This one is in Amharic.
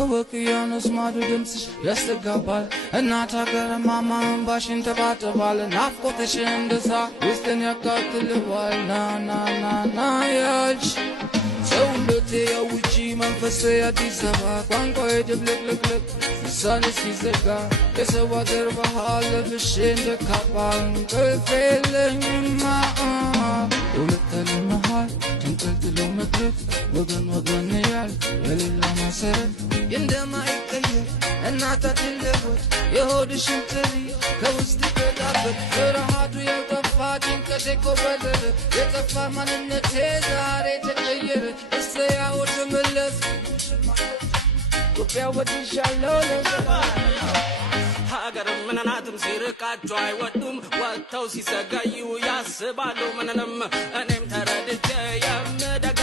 በወቅያኖስ ማዶ ድምፅሽ ያስተጋባል እናት ሀገር ማማን ባሽን ተባተባል ናፍቆትሽ እንደሳ ውስጥን ያቃጥልባል ና ያልሽ ሰውነቴ ያውጪ መንፈሴ አዲስ አበባ ቋንቋዬ ድብልቅልቅልቅ ልሳኔ ሲዘጋ የሰው አገር ባህል ለብሼ እንደካባ እንቅልፍ የለኝማ ሁለት መሃል ተንጠልጥሎ መድረክ ወገን ያል የሌላ መሰረት እንደማይቀየር እናት አትለወጥ የሆድሽን ጥሪ ከውስጥ ይገዳበት ፍርሃቱ ያልጠፋ ጭንቀቴ ኮበለለ የጠፋ ማንነቴ ዛሬ ተቀየረ እሰያው ተመለስ ኢትዮጵያ ወድሻለሁ ሀገር ምንናትም ሲርቃቸው አይወዱም ወጥተው ሲሰጋዩ ያስባሉ ምንንም እኔም ተረድቼ የምደጋ